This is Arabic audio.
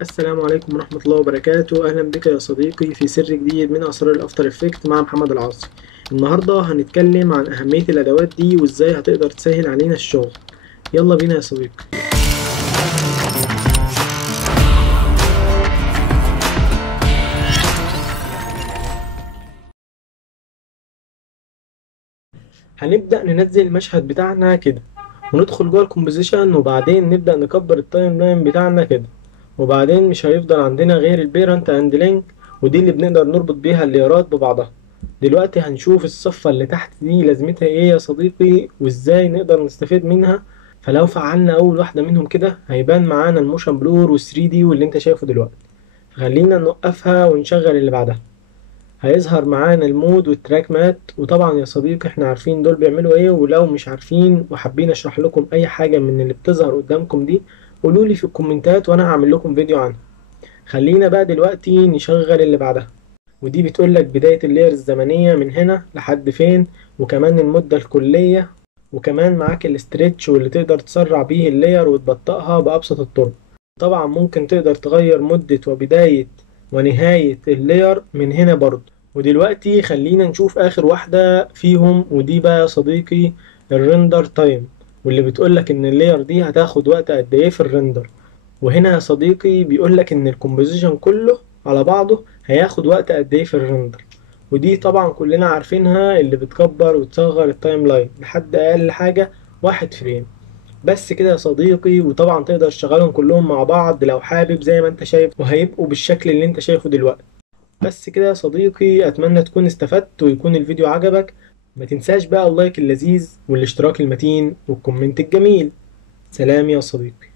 السلام عليكم ورحمة الله وبركاته. أهلا بك يا صديقي في سر جديد من أسرار الأفتر إفكت مع محمد العاصي. النهاردة هنتكلم عن أهمية الأدوات دي وإزاي هتقدر تسهل علينا الشغل. يلا بينا يا صديقي. هنبدأ ننزل المشهد بتاعنا كده وندخل جوه الكومبوزيشن، وبعدين نبدأ نكبر التايم لاين بتاعنا كده، وبعدين مش هيفضل عندنا غير البيرنت اند لينك، ودي اللي بنقدر نربط بيها الليرات ببعضها. دلوقتي هنشوف الصفة اللي تحت دي لازمتها ايه يا صديقي، وازاي نقدر نستفيد منها. فلو فعلنا اول واحدة منهم كده هيبان معانا الموشن بلور وال3 دي واللي انت شايفه دلوقتي. فخلينا نوقفها ونشغل اللي بعدها. هيظهر معانا المود والتراك مات، وطبعا يا صديقي احنا عارفين دول بيعملوا ايه، ولو مش عارفين وحابين اشرح لكم اي حاجة من اللي بتظهر قدامكم دي قولولي في الكومنتات وانا هعمل لكم فيديو عنها. خلينا بقى دلوقتي نشغل اللي بعدها، ودي بتقولك بداية اللير الزمنية من هنا لحد فين، وكمان المدة الكلية، وكمان معاك الاستريتش واللي تقدر تسرع بيه اللير وتبطئها بأبسط الطرق. طبعا ممكن تقدر تغير مدة وبداية ونهاية اللير من هنا برضه. ودلوقتي خلينا نشوف آخر واحدة فيهم، ودي بقى يا صديقي الريندر تايم، واللي بتقولك إن اللير دي هتاخد وقت قد إيه في الريندر. وهنا يا صديقي بيقولك إن الكومبوزيشن كله على بعضه هياخد وقت قد إيه في الريندر. ودي طبعا كلنا عارفينها، اللي بتكبر وتصغر التايم لاين لحد أقل حاجة 1 فريم. بس كده يا صديقي، وطبعا تقدر تشغلهم كلهم مع بعض لو حابب زي ما انت شايف، وهيبقوا بالشكل اللي انت شايفه دلوقتي. بس كده يا صديقي، اتمنى تكون استفدت ويكون الفيديو عجبك. ما تنساش بقى اللايك اللذيذ والاشتراك المتين والكومنت الجميل. سلام يا صديقي.